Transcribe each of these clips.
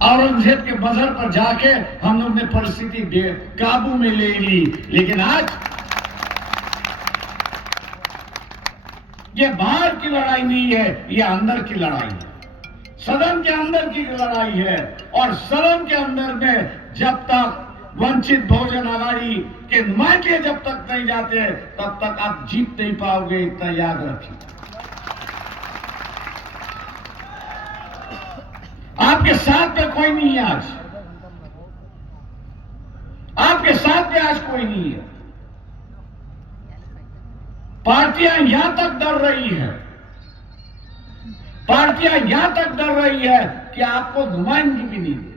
औरंगजेब के मजहर पर जाके हम लोग ने परिस्थिति काबू में ले ली। लेकिन आज ये बाहर की लड़ाई नहीं है, ये अंदर की लड़ाई है, सदन के अंदर की लड़ाई है। और सदन के अंदर में जब तक वंचित बहुजन आघाड़ी के नुमाइंदे जब तक नहीं जाते तब तक आप जीत नहीं पाओगे, इतना याद रखिए। आपके साथ में कोई नहीं है आज, आपके साथ में आज कोई नहीं है। पार्टियां यहां तक डर रही है, पार्टियां यहां तक डर रही है कि आपको नुमाइंदगी भी नहीं दे,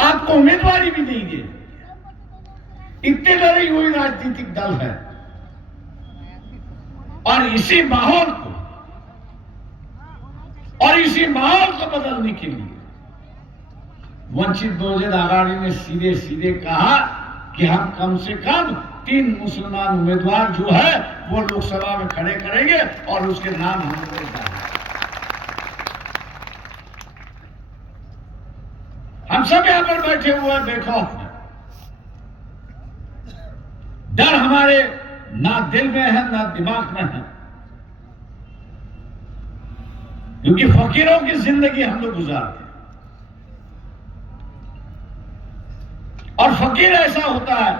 आपको उम्मीदवारी भी नहीं दे। इतनी डरी हुई राजनीतिक दल है। और इसी माहौल को बदलने के लिए वंचित बहुजन आघाड़ी ने सीधे सीधे कहा कि हम कम से कम 3 मुसलमान उम्मीदवार जो है वो लोकसभा में खड़े करेंगे और उसके नाम हम लोग डालेंगे। हम सब यहां पर बैठे हुए बेखौफ हैं। डर हमारे ना दिल में है ना दिमाग में है, क्योंकि फकीरों की जिंदगी हम लोग गुजारते हैं। और फकीर ऐसा होता है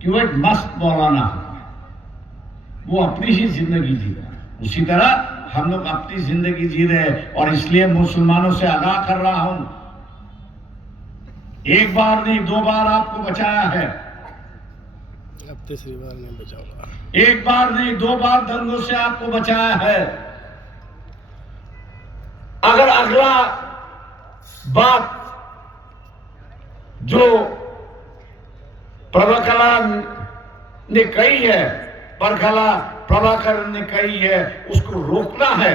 कि वो एक मस्त मौलाना होता है, वो अपनी ही जिंदगी जी रहा है। उसी तरह हम लोग अपनी जिंदगी जी रहे हैं। और इसलिए मुसलमानों से आगाह कर रहा हूं, एक बार नहीं 2 बार आपको बचाया है, अब तीसरी बार नहीं बचाऊंगा। एक बार नहीं 2 बार दंगों से आपको बचाया है। अगर अगला बात जो ने कही है, प्रभाकर ने कही है, उसको रोकना है,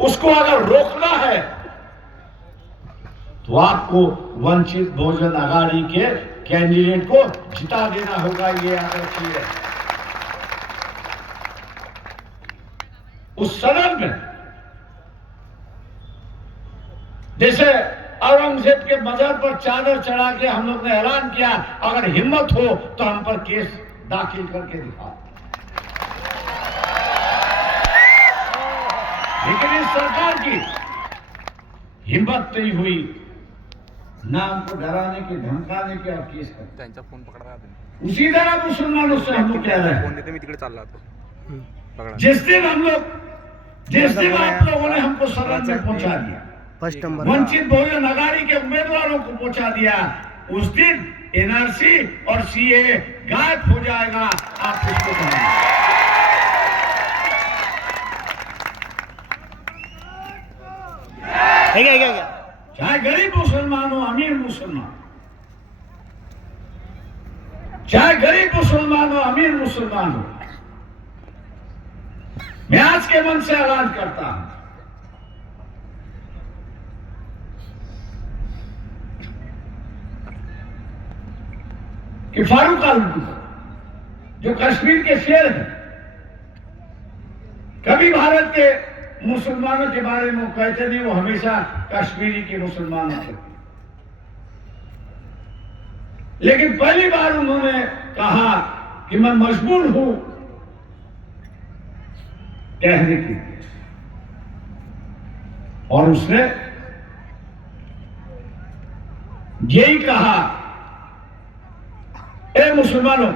उसको अगर रोकना है तो आपको वंचित बहुजन आघाड़ी के कैंडिडेट को जिता देना होगा। ये याद रखिए। उस सदन में जैसे औरंगजेब के मजहर पर चादर चढ़ा के हम लोग ने ऐलान किया, अगर हिम्मत हो तो हम पर केस दाखिल करके दिखाओ। लेकिन इस सरकार की हिम्मत नहीं हुई ना हमको डराने की, धमकाने की और केस करने। फोन पकड़ा। उसी तरह मुसलमानों से हम लोग कह रहे हैं, जिस दिन आप लोगों ने हमको सदन में पहुंचा दिया, वंचित बहुजन आघाड़ी के उम्मीदवारों को पहुंचा दिया, उस दिन एनआरसी और सीए गायब हो जाएगा। आप इसको कहेंगे। चाहे गरीब मुसलमान हो, अमीर मुसलमान, चाहे गरीब मुसलमान हो, अमीर मुसलमान हो, मैं आज के मन से ऐलान करता हूं कि फारूक आलम जो कश्मीर के शेर हैं, कभी भारत के मुसलमानों के बारे में कहते नहीं, वो हमेशा कश्मीरी के मुसलमानों के। लेकिन पहली बार उन्होंने कहा कि मैं मजबूर हूं कहने की, और उसने यही कहा, ए मुसलमानों,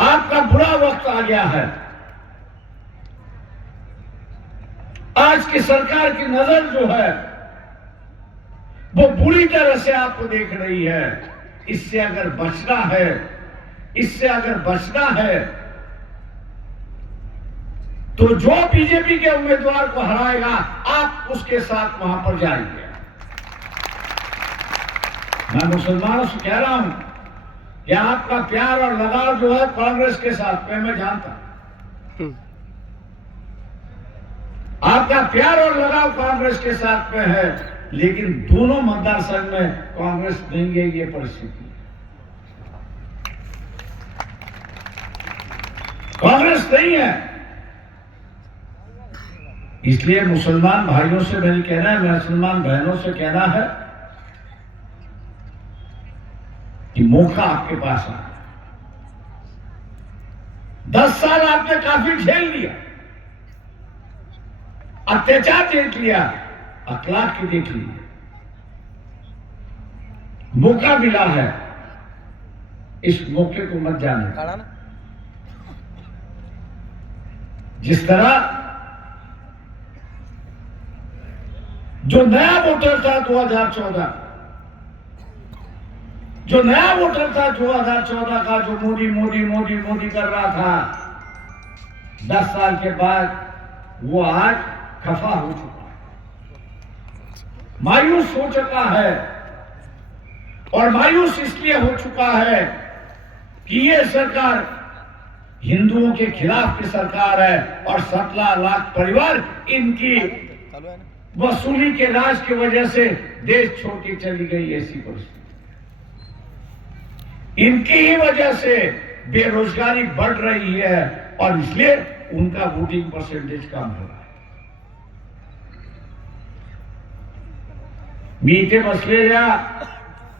आपका बुरा वक्त आ गया है। आज की सरकार की नजर जो है वो बुरी तरह से आपको देख रही है। इससे अगर बचना है तो जो बीजेपी के उम्मीदवार को हराएगा आप उसके साथ वहां पर जाएंगे। मैं मुसलमानों से कह रहा हूं कि आपका प्यार और लगाव जो है कांग्रेस के साथ में, मैं जानता हूं आपका प्यार और लगाव कांग्रेस के साथ में है, लेकिन दोनों मतदार संघ में कांग्रेस नहीं है। ये परिस्थिति कांग्रेस नहीं है। इसलिए मुसलमान भाइयों से मेरी कहना है, मुसलमान बहनों से कहना है कि मौका आपके पास आ, 10 साल आपने काफी झेल लिया, अत्याचार देख लिया, अखलाक की देख ली, मौका मिला है, इस मौके को मत जाने। जिस तरह जो नया वोटर था 2014, जो नया वोटर था 2014 का, जो मोदी मोदी मोदी मोदी कर रहा था, 10 साल के बाद वो आज खफा हो चुका है, मायूस हो चुका है। और मायूस इसलिए हो चुका है कि ये सरकार हिंदुओं के खिलाफ की सरकार है और 17 लाख परिवार इनकी वसूली के राज की वजह से देश छोड़ के चली गई। ऐसी परिस्थिति, इनकी ही वजह से बेरोजगारी बढ़ रही है और इसलिए उनका वोटिंग परसेंटेज कम हो रहा है। मी इथे बसलेल्या